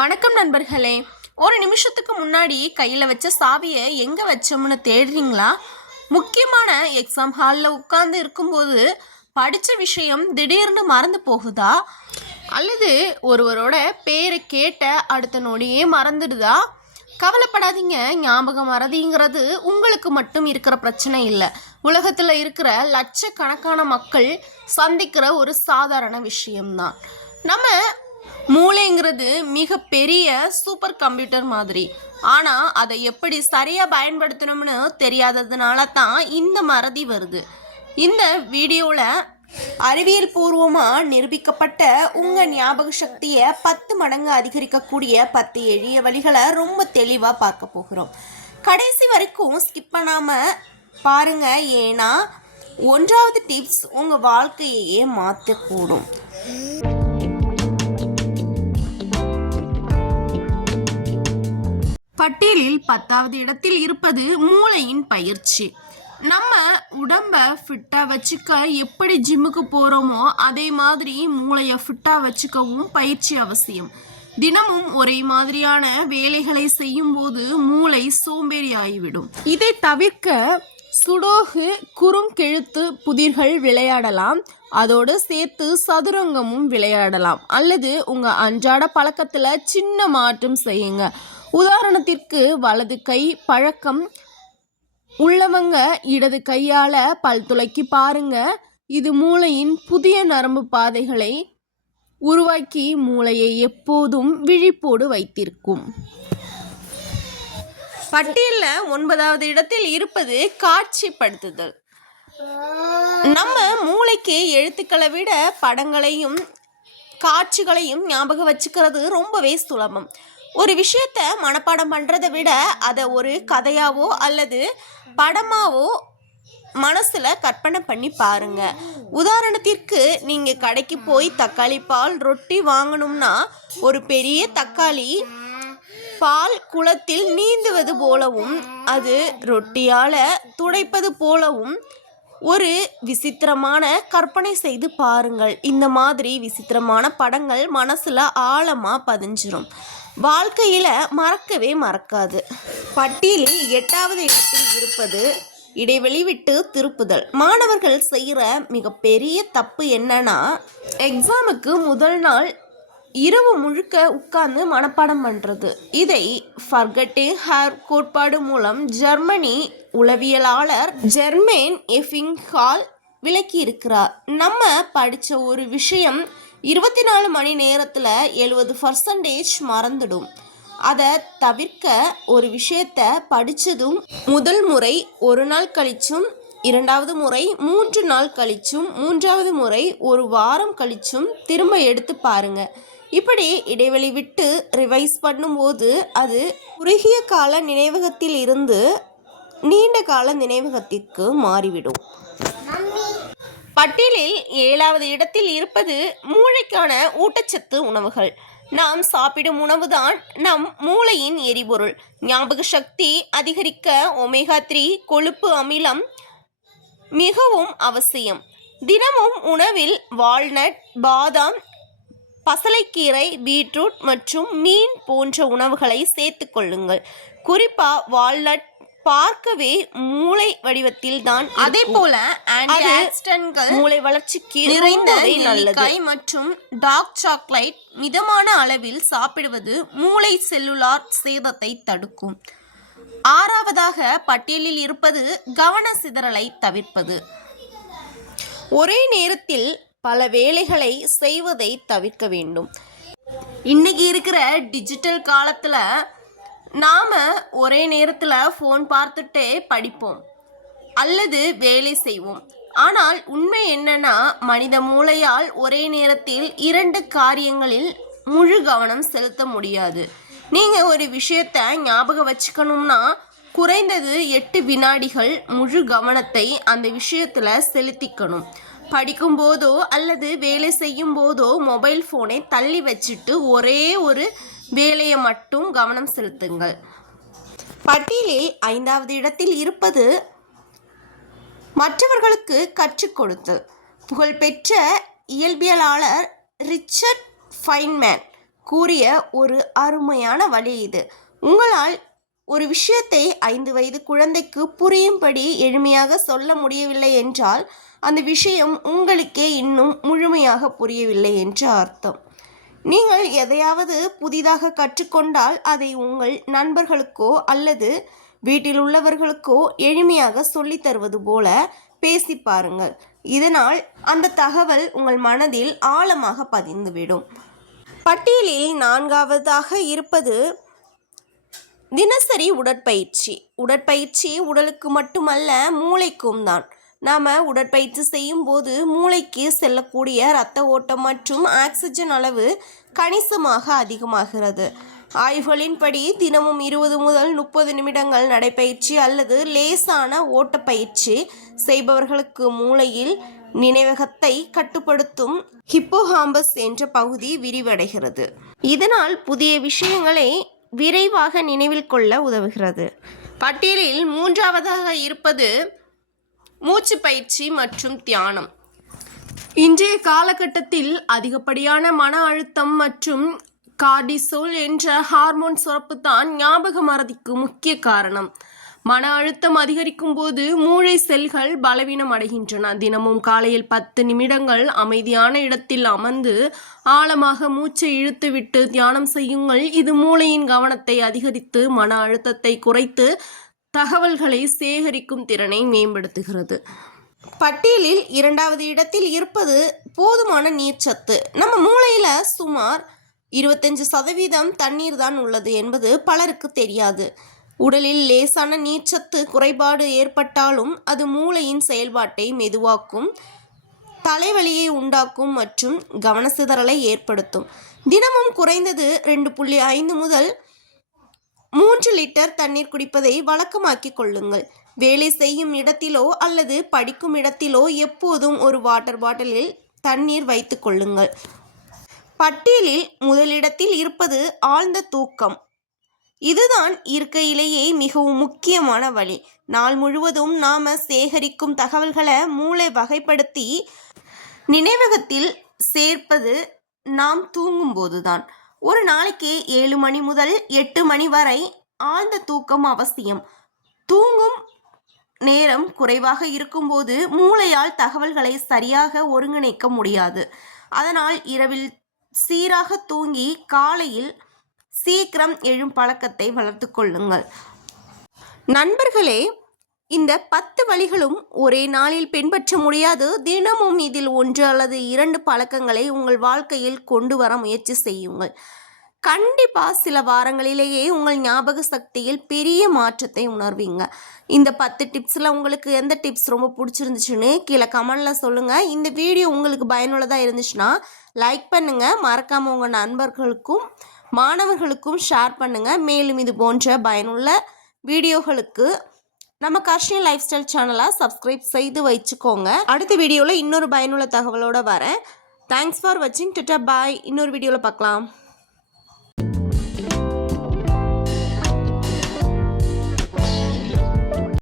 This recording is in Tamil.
வணக்கம் நண்பர்களே. ஒரு நிமிஷத்துக்கு முன்னாடி கையில் வச்ச சாவியை எங்கே வச்சோம்னு தேடுறீங்களா? முக்கியமான எக்ஸாம் ஹாலில் உட்கார்ந்து இருக்கும்போது படித்த விஷயம் திடீர்னு மறந்து போகுதா? அல்லது ஒருவரோட பேரை கேட்ட அடுத்த நொடியே மறந்துடுதா? கவலைப்படாதீங்க, ஞாபகம் மறதிங்கிறது உங்களுக்கு மட்டும் இருக்கிற பிரச்சனை இல்லை. உலகத்தில் இருக்கிற லட்சக்கணக்கான மக்கள் சந்திக்கிற ஒரு சாதாரண விஷயம்தான். நம்ம மூளைங்கிறது மிக பெரிய சூப்பர் கம்ப்யூட்டர் மாதிரி. ஆனால் அதை எப்படி சரியாக பயன்படுத்தணும்னு தெரியாததுனால தான் இந்த மறதி வருது. இந்த வீடியோவில் அறிவியல் பூர்வமாக நிரூபிக்கப்பட்ட உங்கள் ஞாபக சக்தியை 10 மடங்கு அதிகரிக்கக்கூடிய 10 எளிய வழிகளை ரொம்ப தெளிவாக பார்க்க போகிறோம். கடைசி வரைக்கும் ஸ்கிப் பண்ணாமல் பாருங்கள், ஏன்னா 1வது டிப்ஸ் உங்கள் வாழ்க்கையே மாற்றக்கூடும். பட்டியலில் 10வது இடத்தில் இருப்பது மூளையின் பயிற்சி. நம்ம உடம்ப ஃபிட்டாக வச்சுக்க எப்படி ஜிம்முக்கு போகிறோமோ அதே மாதிரி மூளையை ஃபிட்டாக வச்சுக்கவும் பயிற்சி அவசியம். தினமும் ஒரே மாதிரியான வேலைகளை செய்யும் போது மூளை சோம்பேறி ஆகிவிடும். இதை தவிர்க்க சுடோகு, குறுங்கெழுத்து புதிர்கள் விளையாடலாம். அதோடு சேர்த்து சதுரங்கமும் விளையாடலாம். அல்லது உங்கள் அன்றாட பழக்கத்தில் சின்ன மாற்றம் செய்யுங்க. உதாரணத்திற்கு வலது கை பழக்கம் உள்ளவங்க இடது கையால் பல் துளைக்கி பாருங்க. இது மூளையின் புதிய நரம்பு பாதைகளை உருவாக்கி மூளையை எப்போதும் விழிப்போடு வைத்திருக்கும். பட்டியலில் 9வது இடத்தில் இருப்பது காட்சிப்படுத்துதல். நம்ம மூளைக்கு எழுத்துக்களை விட படங்களையும் காட்சிகளையும் ஞாபகம் வச்சுக்கிறது ரொம்பவே சுலபம். ஒரு விஷயத்தை மனப்பாடம் பண்ணுறதை விட அதை ஒரு கதையாவோ அல்லது படமாவோ மனசில் கற்பனை பண்ணி பாருங்கள். உதாரணத்திற்கு நீங்கள் கடைக்கு போய் தக்காளி பால் ரொட்டி வாங்கணும்னா ஒரு பெரிய தக்காளி பால் குளத்தில் நீந்துவது போலவும் அது ரொட்டியால் துடைப்பது போலவும் ஒரு விசித்திரமான கற்பனை செய்து பாருங்கள். இந்த மாதிரி விசித்திரமான படங்கள் மனசில் ஆழமாக பதிஞ்சிரும். வாழ்க்கையில் மறக்கவே மறக்காது. பட்டியலில் 8வது இடத்தில் இருப்பது இடைவெளி விட்டு திருப்புதல். மாணவர்கள் செய்கிற மிகப்பெரிய தப்பு என்னன்னா, எக்ஸாமுக்கு முதல் நாள் இரவு முழுக்க உட்கார்ந்து மனப்பாடம் பண்ணுறது. இதை ஃபர்கட்டிங் ஹேர் கோட்பாடு மூலம் ஜெர்மனி உளவியலாளர் ஜெர்மேன் எஃபிங்ஹால் விளக்கி இருக்கிறார். நம்ம படித்த ஒரு விஷயம் 24 மணி நேரத்தில் 70% மறந்துடும். அதை தவிர்க்க ஒரு விஷயத்தை படித்ததும் முதல் முறை ஒரு நாள் கழிச்சும், 2வது முறை 3 நாள் கழிச்சும், 3வது முறை ஒரு வாரம் கழிச்சும் திரும்ப எடுத்து பாருங்க. இப்படி இடைவெளி விட்டு ரிவைஸ் பண்ணும்போது அது குறுகிய கால நினைவகத்தில் இருந்து நீண்ட கால நினைவகத்திற்கு மாறிவிடும். பட்டியலில் 7வது இடத்தில் இருப்பது மூளைக்கான ஊட்டச்சத்து உணவுகள். நாம் சாப்பிடும் உணவுதான் நம் மூளையின் எரிபொருள். ஞாபக சக்தி அதிகரிக்க ஒமேகா 3 கொழுப்பு அமிலம் மிகவும் அவசியம். தினமும் உணவில் வால்நட், பாதாம், பசலைக்கீரை, பீட்ரூட் மற்றும் மீன் போன்ற உணவுகளை சேர்த்து கொள்ளுங்கள். குறிப்பாக வால்நட் பார்க்கவே மூளை வடிவத்தில் தான். அதே போல மூளை வளர்ச்சிக்கு நிறைந்த நெல்லிக்காய் மற்றும் டார்க் சாக்லேட் மிதமான அளவில் சாப்பிடுவது மூளை செல்லுலார் சேதத்தை தடுக்கும். 6வதாக பட்டியலில் இருப்பது கவன சிதறலை தவிர்ப்பது. ஒரே நேரத்தில் பல வேலைகளை செய்வதை தவிர்க்க வேண்டும். இன்னைக்கு இருக்கிற டிஜிட்டல் காலத்தில் நாம் ஒரே நேரத்தில் ஃபோன் பார்த்துட்டே படிப்போம் அல்லது வேலை செய்வோம். ஆனால் உண்மை என்னன்னா, மனித மூளையால் ஒரே நேரத்தில் 2 காரியங்களில் முழு கவனம் செலுத்த முடியாது. நீங்கள் ஒரு விஷயத்தை ஞாபகம் வச்சுக்கணும்னா குறைந்தது 8 வினாடிகள் முழு கவனத்தை அந்த விஷயத்தில் செலுத்திக்கணும். படிக்கும்போதோ அல்லது வேலை செய்யும் போதோ மொபைல் ஃபோனை தள்ளி வச்சுட்டு ஒரே ஒரு வேலையை மட்டும் கவனம் செலுத்துங்கள். பட்டியலில் 5வது இடத்தில் இருப்பது மற்றவர்களுக்கு கற்றுக் கொடுத்தல். புகழ்பெற்ற இயல்பியலாளர் ரிச்சர்ட் ஃபைன்மேன் கூறிய ஒரு அருமையான வழி இது. உங்களால் ஒரு விஷயத்தை 5 வயது குழந்தைக்கு புரியும்படி எளிமையாக சொல்ல முடியவில்லை என்றால் அந்த விஷயம் உங்களுக்கே இன்னும் முழுமையாக புரியவில்லை என்று அர்த்தம். நீங்கள் எதையாவது புதிதாக கற்றுக்கொண்டால் அதை உங்கள் நண்பர்களுக்கோ அல்லது வீட்டில் உள்ளவர்களுக்கோ எளிமையாக சொல்லித் தருவது போல பேசி பாருங்கள். இதனால் அந்த தகவல் உங்கள் மனதில் ஆழமாக பதிந்துவிடும். பட்டியலில் 4ஆவதாக இருப்பது தினசரி உடற்பயிற்சி. உடற்பயிற்சி உடலுக்கு மட்டுமல்ல, மூளைக்கும் தான். நாம் உடற்பயிற்சி செய்யும் போது மூளைக்கு செல்லக்கூடிய இரத்த ஓட்டம் மற்றும் ஆக்சிஜன் அளவு கணிசமாக அதிகமாகிறது. ஆய்வுகளின்படி தினமும் 20 முதல் 30 நிமிடங்கள் நடைப்பயிற்சி அல்லது லேசான ஓட்டப்பயிற்சி செய்பவர்களுக்கு மூளையில் நினைவகத்தை கட்டுப்படுத்தும் ஹிப்போகாம்பஸ் என்ற பகுதி விரிவடைகிறது. இதனால் புதிய விஷயங்களை விரைவாக நினைவில் கொள்ள உதவுகிறது. பட்டியலில் 3ஆவதாக இருப்பது மூச்சு பயிற்சி மற்றும் தியானம். இன்றைய காலகட்டத்தில் அதிகப்படியான மன அழுத்தம் மற்றும் கார்டிசோல் என்ற ஹார்மோன் சுரப்பு தான் ஞாபக மறதிக்கு முக்கிய காரணம். மன அழுத்தம் அதிகரிக்கும் போது மூளை செல்கள் பலவீனம் அடைகின்றன. தினமும் காலையில் 10 நிமிடங்கள் அமைதியான இடத்தில் அமர்ந்து ஆழமாக மூச்சை இழுத்துவிட்டு தியானம் செய்யுங்கள். இது மூளையின் கவனத்தை அதிகரித்து மன அழுத்தத்தை குறைத்து தகவல்களை சேகரிக்கும் திறனை மேம்படுத்துகிறது. பட்டியலில் 2வது இடத்தில் இருப்பது போதுமான நீர்ச்சத்து. நம்ம மூளையில் சுமார் 25% தண்ணீர் தான் உள்ளது என்பது பலருக்கு தெரியாது. உடலில் லேசான நீர்ச்சத்து குறைபாடு ஏற்பட்டாலும் அது மூளையின் செயல்பாட்டை மெதுவாக்கும், தலைவலியை உண்டாக்கும் மற்றும் கவனச்சிதறலை ஏற்படுத்தும். தினமும் குறைந்தது 2.5 முதல் 3 லிட்டர் தண்ணீர் குடிப்பதை வழக்கமாக்கிக் கொள்ளுங்கள். வேலை செய்யும் இடத்திலோ அல்லது படிக்கும் இடத்திலோ எப்போதும் ஒரு வாட்டர் பாட்டிலில் தண்ணீர் வைத்துக் கொள்ளுங்கள். பட்டியலில் முதலிடத்தில் இருப்பது ஆழ்ந்த தூக்கம். இதுதான் இருக்கையிலேயே மிகவும் முக்கியமான வழி. நாள் முழுவதும் நாம் சேகரிக்கும் தகவல்களை மூளை வகைப்படுத்தி நினைவகத்தில் சேர்ப்பது நாம் தூங்கும்போதுதான். ஒரு நாளைக்கு 7 மணி முதல் 8 மணி வரை ஆழ்ந்த தூக்கம் அவசியம். தூங்கும் நேரம் குறைவாக இருக்கும்போது மூளையால் தகவல்களை சரியாக ஒருங்கிணைக்க முடியாது. அதனால் இரவில் சீராக தூங்கி காலையில் சீக்கிரம் எழும் பழக்கத்தை வளர்த்து கொள்ளுங்கள். நண்பர்களே, இந்த 10 வழிகளும் ஒரே நாளில் பின்பற்ற முடியாது. தினமும் இதில் 1 அல்லது 2 பழக்கங்களை உங்கள் வாழ்க்கையில் கொண்டு வர முயற்சி செய்யுங்கள். கண்டிப்பாக சில வாரங்களிலேயே உங்கள் ஞாபக சக்தியில் பெரிய மாற்றத்தை உணர்வீங்க. இந்த 10 டிப்ஸில் உங்களுக்கு எந்த டிப்ஸ் ரொம்ப பிடிச்சிருந்துச்சுன்னு கீழே கமெண்டில் சொல்லுங்கள். இந்த வீடியோ உங்களுக்கு பயனுள்ளதாக இருந்துச்சுன்னா லைக் பண்ணுங்கள். மறக்காமல் உங்கள் நண்பர்களுக்கும் மாணவர்களுக்கும் ஷேர் பண்ணுங்கள். மேலும் இது போன்ற பயனுள்ள வீடியோகளுக்கு நம்ம கர்ஷினி லைஃப் ஸ்டைல் சேனலை சப்ஸ்கிரைப் செய்து வச்சுக்கோங்க. அடுத்த வீடியோவில் இன்னொரு பயனுள்ள தகவலோடு வரேன். தேங்க்ஸ் ஃபார் வாட்சிங். டாடா பாய். இன்னொரு வீடியோவில் பார்க்கலாம்.